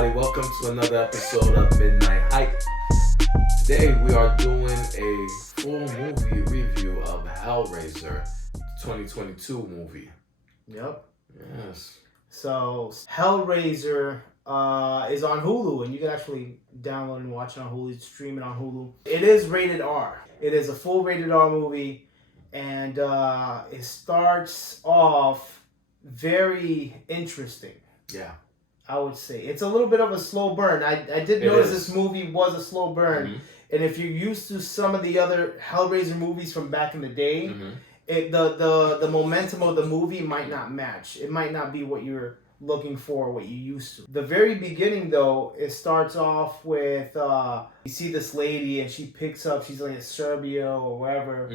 everybody. Welcome to another episode of Midnight Hype. Today we are doing a full movie review of Hellraiser, 2022 movie. Yep. Yes. So Hellraiser is on Hulu, and you can actually download and watch it on Hulu, stream it on Hulu. It is rated R. It is a full rated R movie, and it starts off very interesting. Yeah. I would say it's a little bit of a slow burn. I did notice this movie was a slow burn, and if you're used to some of the other Hellraiser movies from back in the day, the momentum of the movie might not match. It might not be what you're looking for, what you used to. The very beginning, though, it starts off with you see this lady, and she picks up. She's like in Serbia or wherever,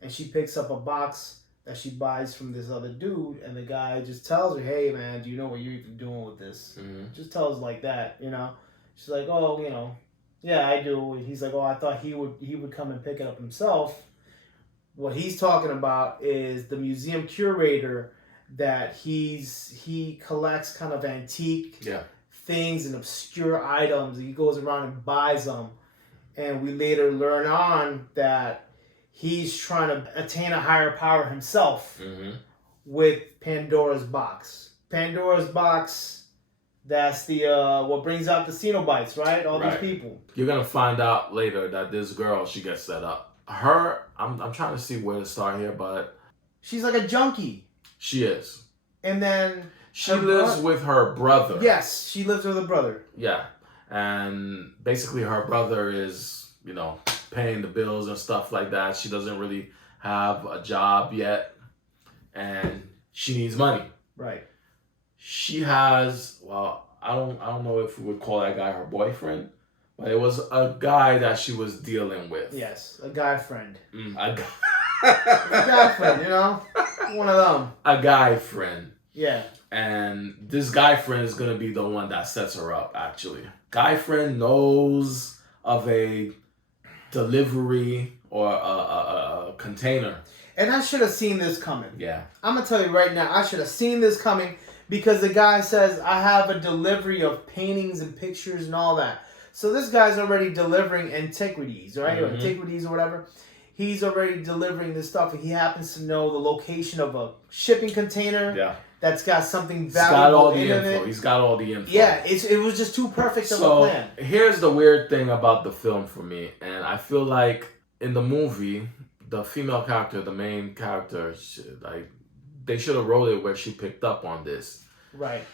and she picks up a box that she buys from this other dude, and the guy just tells her, "Hey, man, do you know what you're even doing with this?" Just tells like that, you know. She's like, "Oh, you know, yeah, I do." And he's like, "Oh, I thought he would come and pick it up himself." What he's talking about is the museum curator that he collects kind of antique things and obscure items. He goes around and buys them, and we later learn on that he's trying to attain a higher power himself with Pandora's box. Pandora's box, that's the what brings out the Cenobites, right? All these people. You're gonna find out later that this girl, she gets set up. Her, I'm trying to see where to start here, but she's like a junkie. She is. And then she lives with her brother. Yes, she lives with her brother. Yeah, and basically her brother is, you know, paying the bills and stuff like that. She doesn't really have a job yet, and she needs money. Right. She has, well, I don't know if we would call that guy her boyfriend, but it was a guy that she was dealing with. Yes, a guy friend. A guy friend, you know, one of them. A guy friend. Yeah. And this guy friend is gonna be the one that sets her up. Actually, guy friend knows of a delivery or a container, and I should have seen this coming. Yeah, I'm gonna tell you right now, I should have seen this coming, because the guy says, "I have a delivery of paintings and pictures and all that." So this guy's already delivering antiquities, right? Or antiquities or whatever. He's already delivering this stuff, and he happens to know the location of a shipping container. Yeah. That's got something valuable in it. He's got all the info. Yeah, it was just too perfect of a plan. Here's the weird thing about the film for me, and I feel like in the movie, the female character, the main character, they should have wrote it where she picked up on this. Right.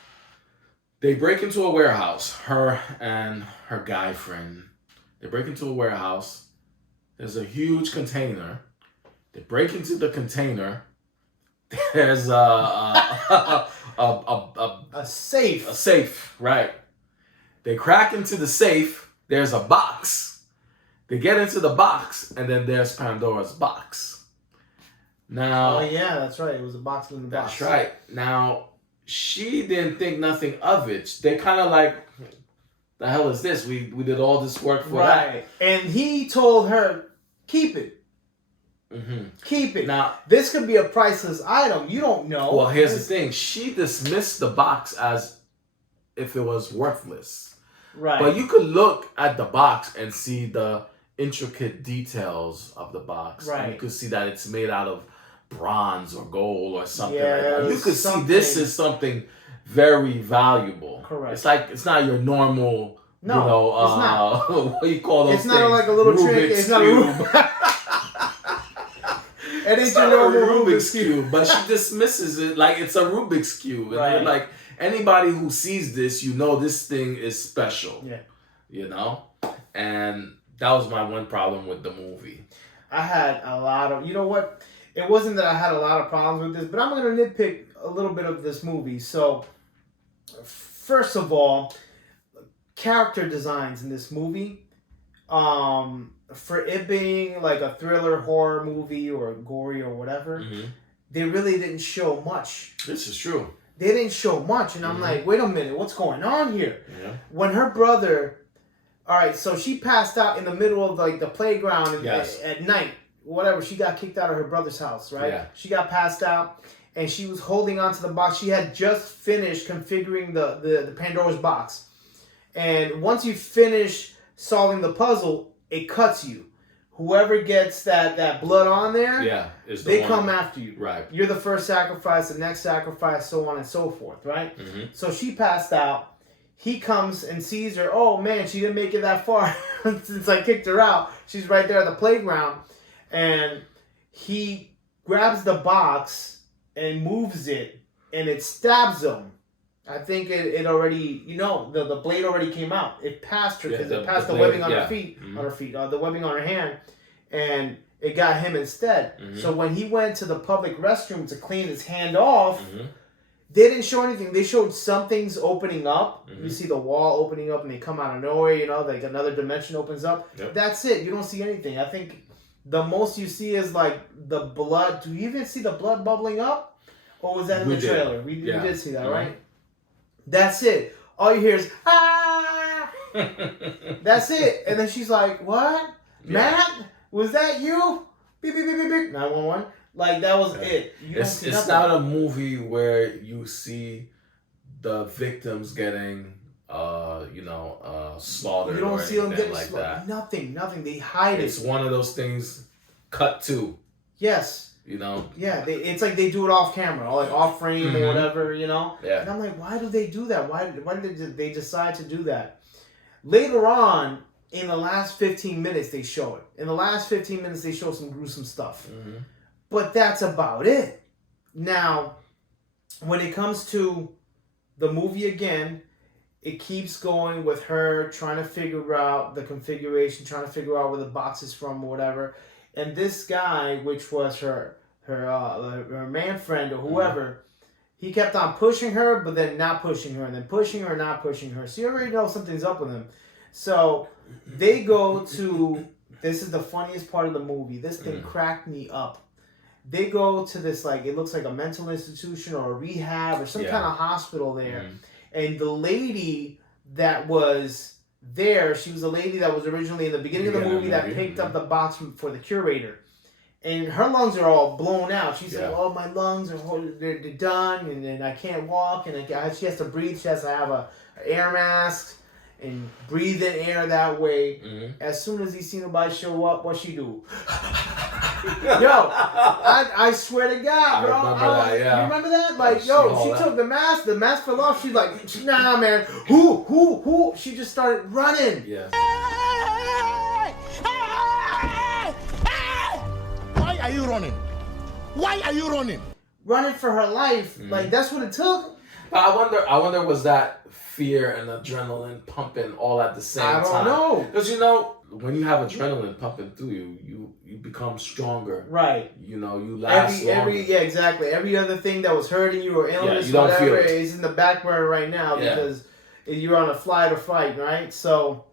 They break into a warehouse, her and her guy friend. They break into a warehouse. There's a huge container. They break into the container. There's a safe. A safe, right. They crack into the safe. There's a box. They get into the box, and then there's Pandora's box. Now, oh yeah, that's right. It was a box in the box. That's right. Now, she didn't think nothing of it. They kind of like, the hell is this? We did all this work for that. Right. And he told her, keep it. Keep it. Now, this could be a priceless item. You don't know. Well, here's the thing. She dismissed the box as if it was worthless. Right. But you could look at the box and see the intricate details of the box. Right. And you could see that it's made out of bronze or gold or something like Yeah, that. You could see this is something very valuable. Correct. It's like, it's not your normal, no, you know, it's not. what do you call those it's things? It's not like a little Rubik's trick. It's not a Rubik's. It ain't your normal Rubik's Cube. But she dismisses it like it's a Rubik's Cube. And right. like, anybody who sees this, you know this thing is special. Yeah. You know? And that was my one problem with the movie. I had a lot of, you know what? It wasn't that I had a lot of problems with this, but I'm going to nitpick a little bit of this movie. So, first of all, character designs in this movie, for it being like a thriller horror movie or gory or whatever, they really didn't show much. This is true. They didn't show much, and I'm like, wait a minute, what's going on here? Yeah. When her brother, all right, so she passed out in the middle of like the playground at night, whatever. She got kicked out of her brother's house, right? Yeah. She got passed out, and she was holding onto the box. She had just finished configuring the Pandora's box. And once you finish solving the puzzle, it cuts you. Whoever gets that blood on there, they come after you. Right. You're the first sacrifice, the next sacrifice, so on and so forth, right? Mm-hmm. So she passed out. He comes and sees her. Oh, man, she didn't make it that far since I kicked her out. She's right there at the playground. And he grabs the box and moves it, and it stabs him. I think it already, the blade already came out. It passed her because it passed the webbing on her feet, the webbing on her hand, and it got him instead. Mm-hmm. So when he went to the public restroom to clean his hand off, they didn't show anything. They showed some things opening up. You see the wall opening up, and they come out of nowhere. Like another dimension opens up. Yep. That's it. You don't see anything. I think the most you see is like the blood. Do you even see the blood bubbling up, or was that in the trailer? We did see that, right? That's it. All you hear is, ah! That's it. And then she's like, what? Yeah. Matt? Was that you? Beep, beep, beep, beep, beep. 911. Like, that was it. It's not a movie where you see the victims getting, slaughtered. You don't see them getting like slaughtered. Nothing. They hide it. It's one of those things cut to. Yes. Yeah, it's like they do it off camera, or like off frame or whatever, Yeah. And I'm like, why do they do that? Why did they decide to do that? Later on, in the last 15 minutes, they show it. In the last 15 minutes, they show some gruesome stuff. Mm-hmm. But that's about it. Now, when it comes to the movie again, it keeps going with her trying to figure out the configuration, trying to figure out where the box is from or whatever. And this guy, which was her man friend or whoever, he kept on pushing her, but then not pushing her, and then pushing her, not pushing her. So you already know something's up with him. So they go to, this is the funniest part of the movie. This thing cracked me up. They go to this, like, it looks like a mental institution or a rehab or some kind of hospital there. And the lady that was there, she was the lady that was originally in the beginning of the movie that picked up the box for the curator, and her lungs are all blown out. She's like, "Oh, my lungs they're done, and I can't walk, and she has to breathe. She has to have a air mask and breathe in air that way." As soon as he seen nobody show up, what she do? Yo, I swear to God, bro. You remember that? Like, she took the mask fell off. She's like, nah, man. Who? She just started running. Yeah. Why are you running? Why are you running? Running for her life. Like, that's what it took. I wonder, was that fear and adrenaline pumping all at the same time? I don't know. Because when you have adrenaline pumping through you become stronger. Right. You last longer. Exactly. Every other thing that was hurting you or illness or whatever is in the back burner right now because you're on a flight or fight, right? So,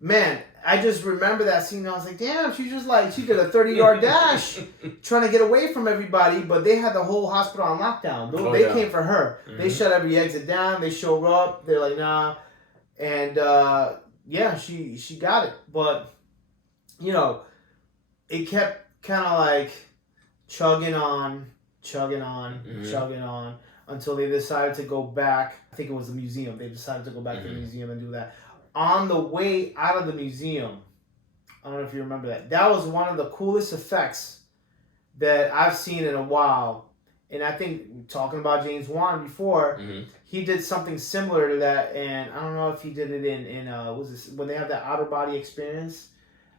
man, I just remember that scene. I was like, damn, she did a 30-yard dash trying to get away from everybody, but they had the whole hospital on lockdown. They came for her. They shut every exit down. They showed up. They're like, nah. And, she got it. But, it kept kind of like chugging on until they decided to go back. I think it was the museum. They decided to go back to the museum and do that. On the way out of the museum, I don't know if you remember that. That was one of the coolest effects that I've seen in a while. And I think, talking about James Wan before, he did something similar to that. And I don't know if he did it in when they have that outer body experience.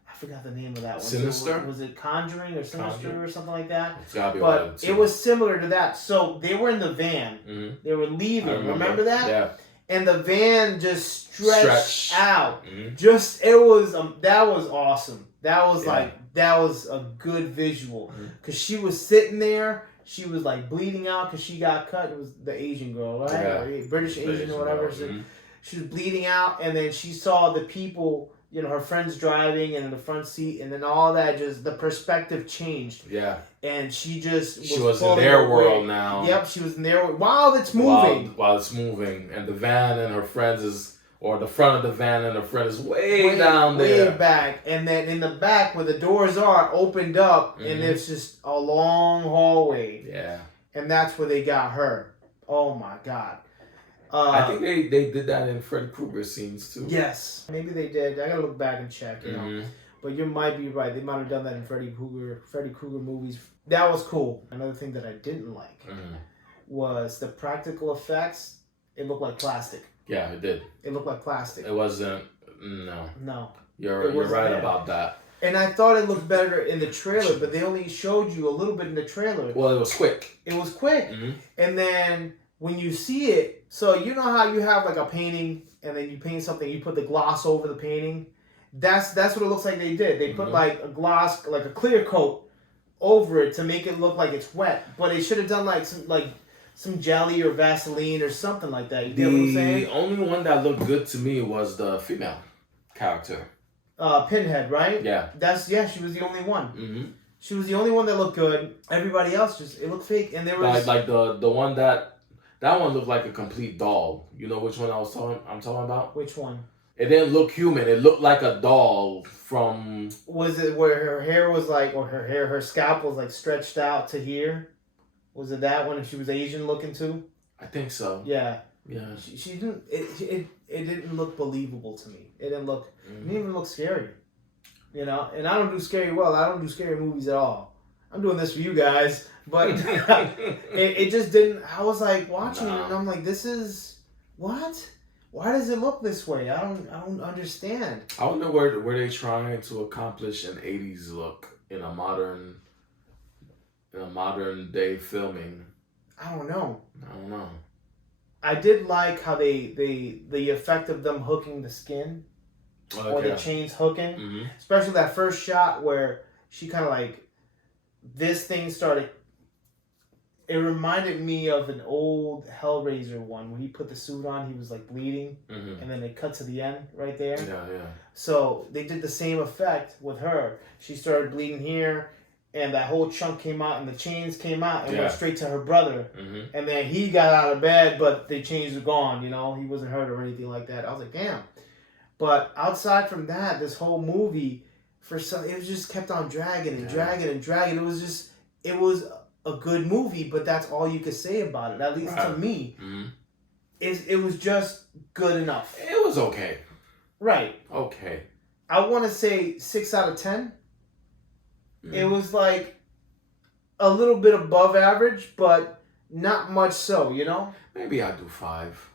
I forgot the name of that one. Sinister? Was it Conjuring or Sinister or something like that? It's gotta be but it was similar to that. So they were in the van. They were leaving. Remember that? Yeah. And the van just stretched out. That was awesome. That was that was a good visual. Because she was sitting there. She was like bleeding out because she got cut. It was the Asian girl, right? Yeah. British Asian or whatever. So she was bleeding out, and then she saw the people, her friends driving and in the front seat, and then all that, just the perspective changed. Yeah. And she was in their world now. Yep, she was in their world. While it's moving. While it's moving. And the van and her friends the front of the van and her friend is way down there. Way back. And then in the back where the doors are opened up, and it's just a long hallway. Yeah. And that's where they got her. Oh my God. I think they did that in Freddy Krueger scenes too. Yes, maybe they did. I gotta look back and check. You know, but you might be right. They might have done that in Freddy Krueger movies. That was cool. Another thing that I didn't like was the practical effects. It looked like plastic. Yeah, it did. It looked like plastic. It wasn't. No. No. You're right about that. And I thought it looked better in the trailer, but they only showed you a little bit in the trailer. Well, it was quick. It was quick. And then when you see it, so you know how you have like a painting and then you paint something, you put the gloss over the painting? That's what it looks like they did. They put like a gloss, like a clear coat over it to make it look like it's wet. But they should have done like some jelly or Vaseline or something like that. You get what I'm saying? The only one that looked good to me was the female character. Pinhead, right? Yeah. She was the only one. She was the only one that looked good. Everybody else it looked fake, and there was like the one that one looked like a complete doll. You know which one I'm talking about? Which one? It didn't look human. It looked like a doll from. Was it where her hair was like, or her scalp was like stretched out to here? Was it that one? If she was Asian looking too? I think so. Yeah. Yeah. She didn't. It didn't look believable to me. It didn't look. It didn't even look scary. You know, and I don't do scary well. I don't do scary movies at all. I'm doing this for you guys, but it just didn't. I was like watching it, and I'm like, this is what? Why does it look this way? I don't understand. I wonder where they're trying to accomplish an 80s look in a modern day filming. I don't know. I did like how the effect of them hooking the skin. Or the chains hooking. Especially that first shot where she kind of like, this thing started. It reminded me of an old Hellraiser one where he put the suit on, he was like bleeding, and then it cut to the end right there. Yeah. So they did the same effect with her. She started bleeding here, and that whole chunk came out, and the chains came out and went straight to her brother. And then he got out of bed, but the chains were gone. You know, he wasn't hurt or anything like that. I was like, damn. But outside from that, this whole movie, it was just kept on dragging and dragging and dragging. It was a good movie, but that's all you could say about it. At least to me, it was just good enough. It was okay. Right. Okay. I want to say 6 out of 10. It was like a little bit above average, but not much so, you know? Maybe I'll do 5.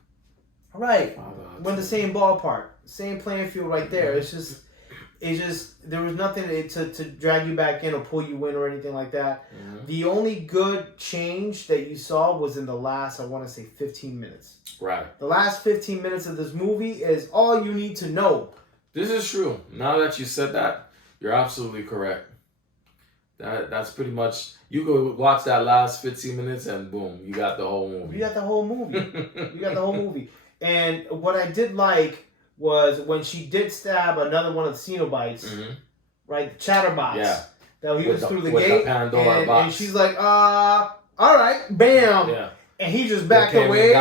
Right. We're in the same ballpark. Same playing field right there. It's just there was nothing to drag you back in or pull you in or anything like that. The only good change that you saw was in the last, I want to say 15 minutes. Right. The last 15 minutes of this movie is all you need to know. This is true. Now that you said that, you're absolutely correct. That's pretty much, you could watch that last 15 minutes and boom, you got the whole movie. You got the whole movie. And what I did like was when she did stab another one of the Cenobites, right? The Chatterbox. Yeah. That he was through the gate. And she's like, all right, bam. Yeah. And he just backed away.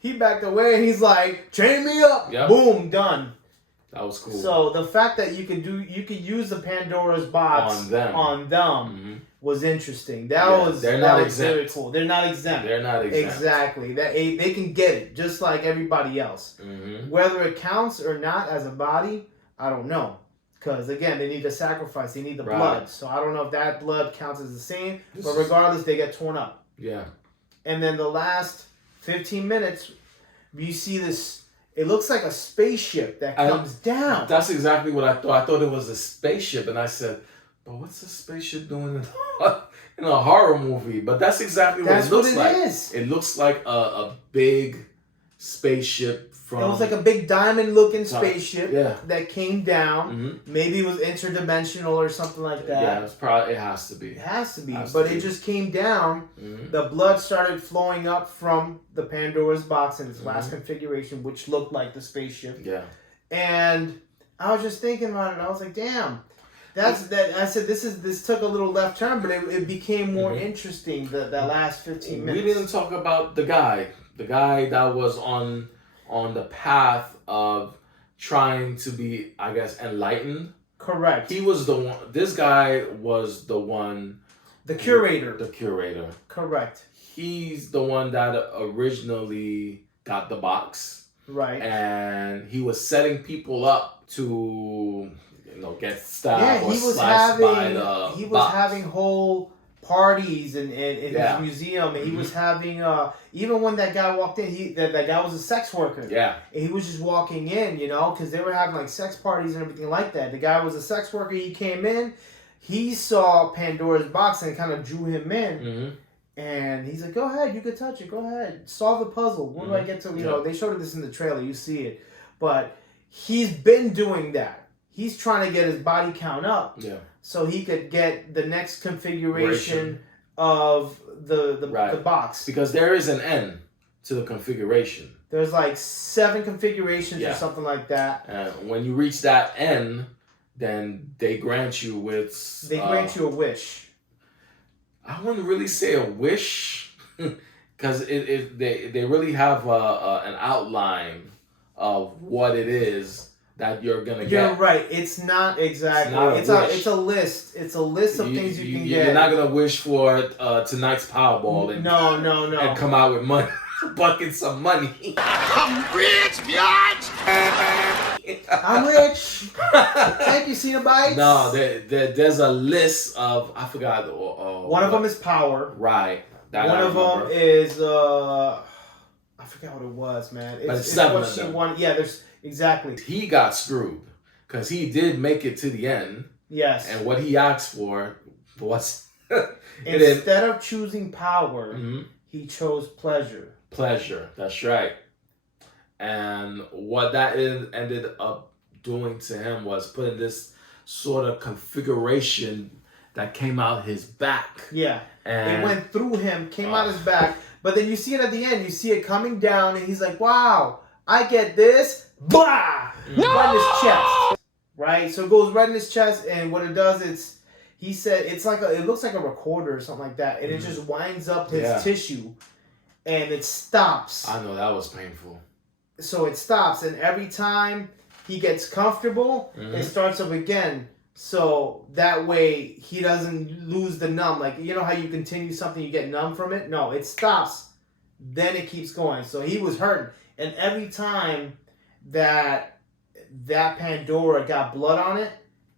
He backed away and he's like, chain me up. Yep. Boom, done. That was cool. So the fact that you could use the Pandora's box on them was interesting. That was very cool. They're not exempt. Exactly. They can get it just like everybody else. Whether it counts or not as a body, I don't know. Because again, they need to sacrifice. They need the blood. So I don't know if that blood counts as the same. But regardless, they get torn up. Yeah. And then the last 15 minutes, you see this. It looks like a spaceship that comes down. That's exactly what I thought. I thought it was a spaceship, and I said, "But what's a spaceship doing in a horror movie?" But that's exactly what it looks like. It looks like a big spaceship. It was like a big diamond-looking spaceship that came down. Maybe it was interdimensional or something like that. Yeah, it has to be. It has to be. It just came down. The blood started flowing up from the Pandora's box in its last configuration, which looked like the spaceship. Yeah. And I was just thinking about it. I was like, damn. I said this took a little left turn, but it became more interesting that last 15 minutes. We didn't talk about the guy that was on the path of trying to be, I guess, enlightened. Correct. He was the one. This guy was the one. The curator. The curator. Correct. He's the one that originally got the box. Right. And he was setting people up to, get stabbed or he was sliced by having the he was box. having whole parties in his museum, and he was having even when that guy walked in, that guy was a sex worker. Yeah. And he was just walking in, because they were having like sex parties and everything like that. The guy was a sex worker. He came in, he saw Pandora's box and it kind of drew him in. Mm-hmm. And he's like, "Go ahead, you can touch it. Go ahead, solve the puzzle. What do I get to?" They showed this in the trailer. You see it, but he's been doing that. He's trying to get his body count up, so he could get the next configuration of the box. Because there is an end to the configuration. There's like 7 configurations or something like that. And when you reach that end, then they grant you with. They grant you a wish. I wouldn't really say a wish, because they really have an outline of what it is that you're gonna get. You're right. It's not exactly. It's a list. It's a list of things you can get. You're not gonna wish for tonight's Powerball and no, and come out with money, buckets of money. I'm rich, bitch! I'm rich. Thank you, Cenobites. No, there's a list of, I forgot. One of them is power. Right. One of them is I forgot what it was, man. It's 7 what of she them. wanted. Yeah, there's exactly. He got screwed because he did make it to the end. Yes. And what he asked for was instead of choosing power, he chose pleasure. Pleasure. That's right. And what that ended up doing to him was putting this sort of configuration that came out his back. Yeah. And it went through him, came out his back, but then you see it at the end. You see it coming down, and he's like, "Wow, I get this." Blah! No! Right in his chest. Right? So it goes right in his chest, and what it does, he said, it looks like a recorder or something like that, and it just winds up his tissue, and it stops. I know that was painful. So it stops, and every time he gets comfortable, it starts up again. So that way he doesn't lose the numb. Like, you know how you continue something, you get numb from it? No, it stops. Then it keeps going. So he was hurting. And every time that Pandora got blood on it,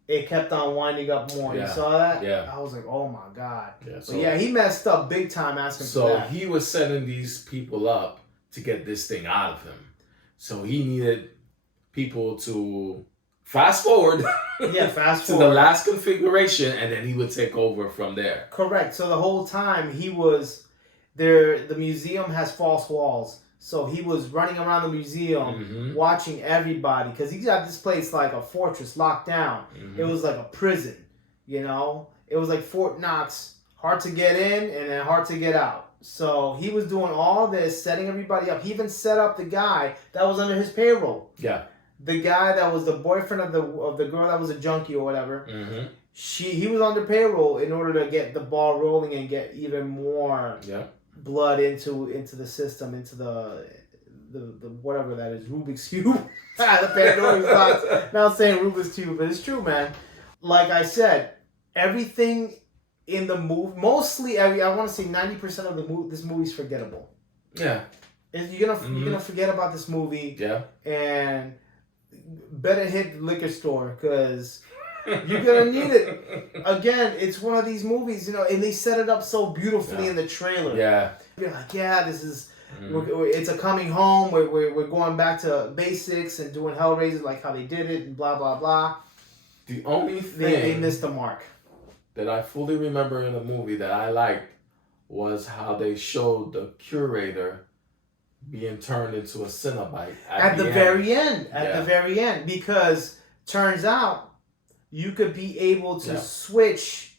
it kept on winding up more. Yeah. You saw that? Yeah. I was like, oh my God. Yeah, so he messed up big time asking for that. So he was setting these people up to get this thing out of him. So he needed people to fast forward. Fast to forward. the last configuration, and then he would take over from there. Correct. So the whole time he was there, the museum has false walls. So he was running around the museum watching everybody, because he got this place like a fortress locked down. It was like a prison, It was like Fort Knox, hard to get in and then hard to get out. So he was doing all this, setting everybody up. He even set up the guy that was under his payroll. Yeah. The guy that was the boyfriend of the girl that was a junkie or whatever. He was under payroll in order to get the ball rolling and get even more blood into the system, into the whatever that is, Rubik's Cube. The Pandora's box. Not saying Rubik's Cube, but it's true, man. Like I said, everything in the movie, mostly I want to say 90% of this movie's forgettable. Yeah. You're gonna forget about this movie. Yeah. And better hit the liquor store, because you're gonna need it. Again, it's one of these movies, and they set it up so beautifully in the trailer. Yeah. You're like, this is it's a coming home. We're going back to basics and doing Hellraiser like how they did it and blah blah blah. The only thing they missed the mark that I fully remember in the movie that I liked was how they showed the curator being turned into a Cenobite at the very end. At the very end, because turns out you could be able to switch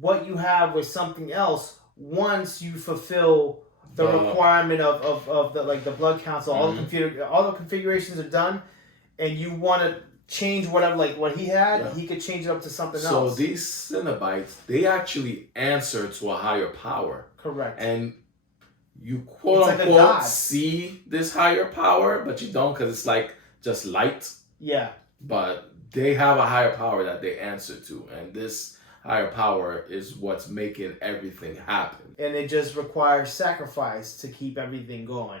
what you have with something else once you fulfill the requirement of the blood count. So all the configurations are done, and you want to change whatever, like what he had, he could change it up to something else. So these Cenobites, they actually answer to a higher power. Correct. And you quote unquote see this higher power, but you don't, because it's like just light. Yeah. But they have a higher power that they answer to, and this higher power is what's making everything happen. And it just requires sacrifice to keep everything going.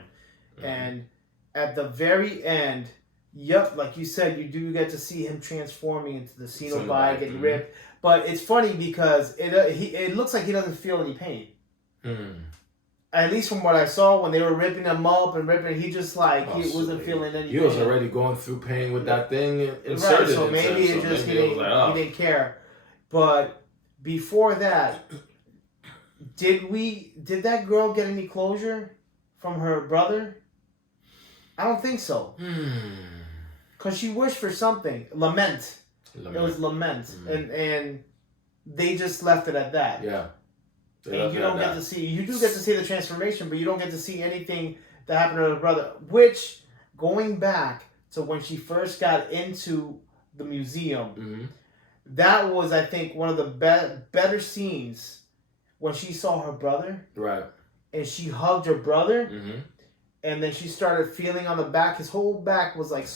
And at the very end, yep, like you said, you do get to see him transforming into the Cenobite, getting ripped. But it's funny because it looks like he doesn't feel any pain. At least from what I saw, when they were ripping him up and ripping, he just like he wasn't feeling any. He was already going through pain with that thing inserted. Right, so maybe it just he didn't care. But before that, did that girl get any closure from her brother? I don't think so. Because she wished for something. Lament. It was lament. And they just left it at that. Yeah. And you don't get to see, you do get to see the transformation, but you don't get to see anything that happened to her brother. Which, going back to when she first got into the museum, that was, I think, one of the better scenes when she saw her brother. Right. And she hugged her brother. And then she started feeling on the back. His whole back was like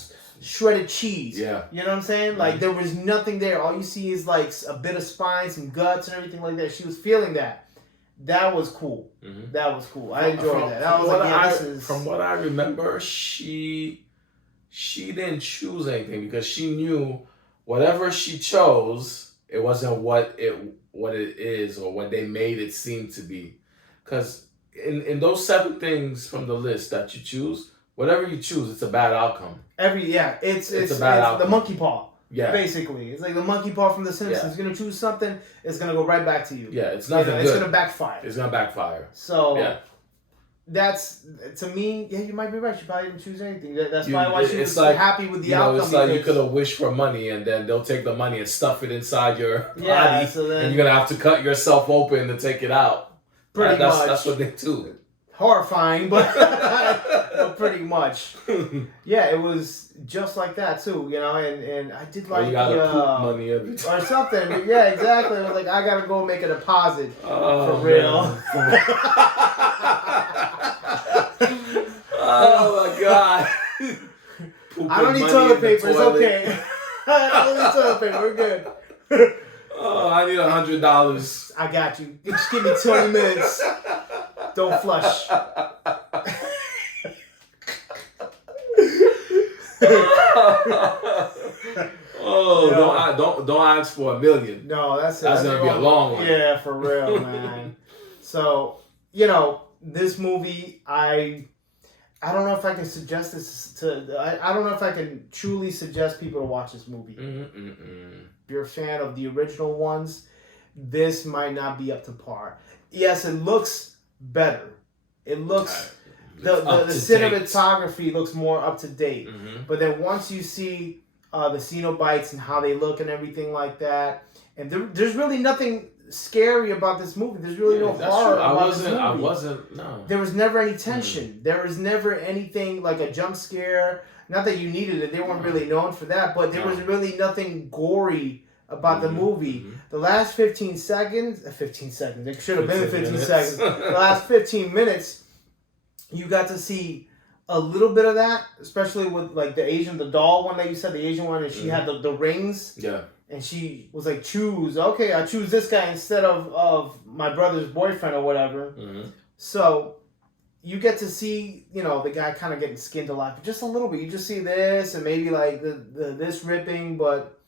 shredded cheese. Yeah. You know what I'm saying? Like there was nothing there. All you see is like a bit of spine, some guts and everything like that. She was feeling that. That was cool. That was cool. I enjoyed that. That was like, from what I remember, she didn't choose anything because she knew whatever she chose, it wasn't what it is or what they made it seem to be. Because in those 7 things from the list that you choose, whatever you choose, it's a bad outcome. It's a bad outcome. The monkey paw. Yeah. Basically. It's like the monkey paw from The Simpsons. You're going to choose something, it's going to go right back to you. Yeah, it's nothing good. It's going to backfire. It's going to backfire. So, that's, to me, you might be right. She probably didn't choose anything. That's probably why she was so happy with the outcome. It's like you could have wished for money and then they'll take the money and stuff it inside your body. So then, and you're going to have to cut yourself open to take it out. Pretty much. That's what they do. Horrifying, but pretty much. Yeah, it was just like that too, you know, and I did like you gotta poop money every time. or something. But yeah, exactly. I was like, I gotta go make a deposit for real. Oh my god. I don't need toilet paper. It's okay. I don't need toilet paper. We're good. Oh, I need $100. I got you. Just give me 20 minutes. Don't flush. Don't ask for $1 million. No, that's gonna be a long one. Yeah, for real, man. So, you know, this movie, I don't know if I can suggest this to. I don't know if I can truly suggest people to watch this movie. If you're a fan of the original ones, this might not be up to par. Yes, it looks better. It looks the cinematography looks more up to date. But then once you see the Cenobites and how they look and everything like that, and there's really nothing scary about this movie. There's really no horror about this movie. No. There was never any tension. There was never anything like a jump scare. Not that you needed it. They weren't really known for that. But there was really nothing gory about the movie. The last 15 seconds, it should have been 15 seconds. The last 15 minutes, you got to see a little bit of that, especially with like the doll one that you said, the Asian one, and she had the rings. Yeah. And she was like, okay, I choose this guy instead of my brother's boyfriend or whatever. So you get to see, you know, the guy kind of getting skinned alive just a little bit. You just see this and maybe like this ripping, but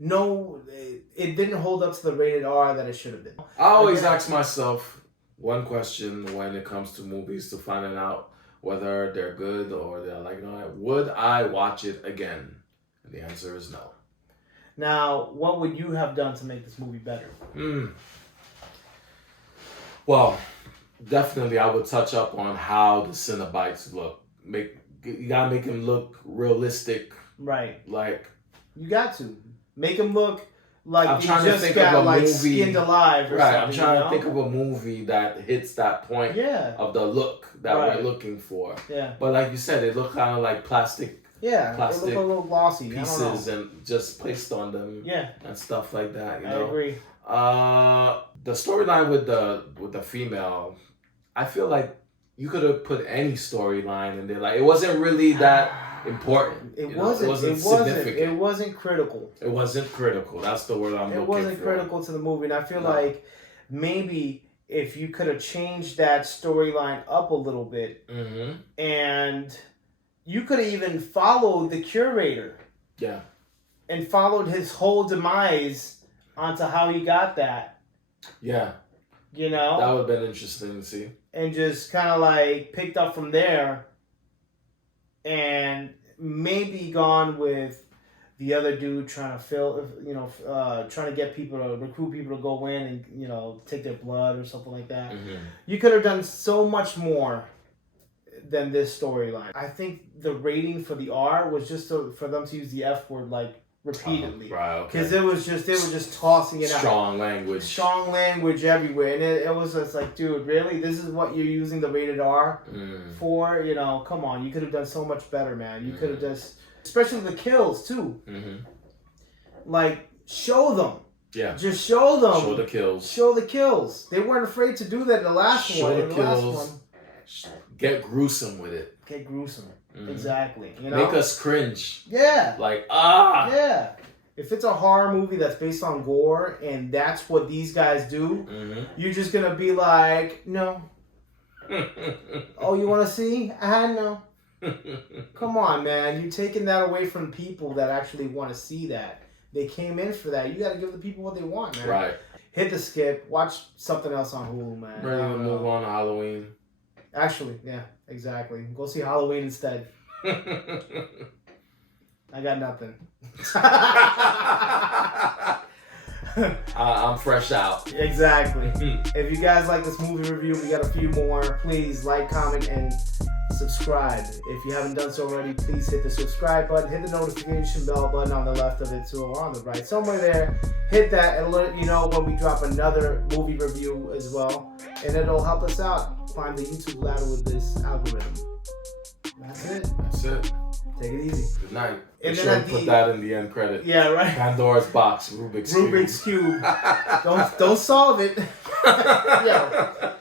no, it didn't hold up to the rated R that it should have been. I always ask myself one question when it comes to movies to finding out whether they're good or they're like, would I watch it again? And the answer is no. Now, what would you have done to make this movie better? Well, definitely I would touch up on how the Cenobites look. You gotta make them look realistic. Right. Like, you got to make them look like you just got like skinned alive. Or something, I'm trying to think of a movie that hits that point of the look that we're looking for. Yeah. But like you said, it looked kind of like plastic. Yeah, plastic it looked a little glossy. Pieces and just placed on them. Yeah. And stuff like that. You I know? agree. The storyline with the female, I feel like you could have put any storyline in there. Like, it wasn't really that important. It wasn't significant. It wasn't critical. It wasn't critical. That's the word I'm looking for. It wasn't critical to the movie, and I feel like maybe if you could have changed that storyline up a little bit, and you could have even followed the curator. Yeah. And followed his whole demise onto how he got that. Yeah. You know? That would have been interesting to see. And just kind of like picked up from there and maybe gone with the other dude trying to trying to get people to recruit people to go in and, you know, take their blood or something like that. You could have done so much more than this storyline. I think the rating for the R was just for them to use the F word like repeatedly. Right, okay. Because they were just tossing it out. Strong language everywhere. And it was just like, dude, really? This is what you're using the rated R for? You know, come on. You could have done so much better, man. You could have just, especially the kills, too. Like, show them. Yeah. Just show them. Show the kills. Show the kills. They weren't afraid to do that in the last one. Show the kills. Get gruesome with it. Get gruesome. Exactly. You know? Make us cringe. Yeah. Like, Yeah. If it's a horror movie that's based on gore and that's what these guys do, you're just going to be like, no. Oh, you want to see? No. Come on, man. You're taking that away from people that actually want to see that. They came in for that. You got to give the people what they want, man. Right. Hit the skip. Watch something else on Hulu, man. Ready to move on to Halloween. Actually, yeah, exactly. Go see Halloween instead. I got nothing. I'm fresh out. Exactly. If you guys like this movie review, we got a few more. Please like, comment, and subscribe. If you haven't done so already, please hit the subscribe button. Hit the notification bell button on the left of it too, or on the right. Somewhere there. Hit that and let you know when we drop another movie review as well. And it'll help us out climb the YouTube ladder with this algorithm. That's it. Take it easy. Good night. And Make then sure to put that in the end credit. Yeah, right. Pandora's box, Rubik's Cube. Don't solve it. Yeah.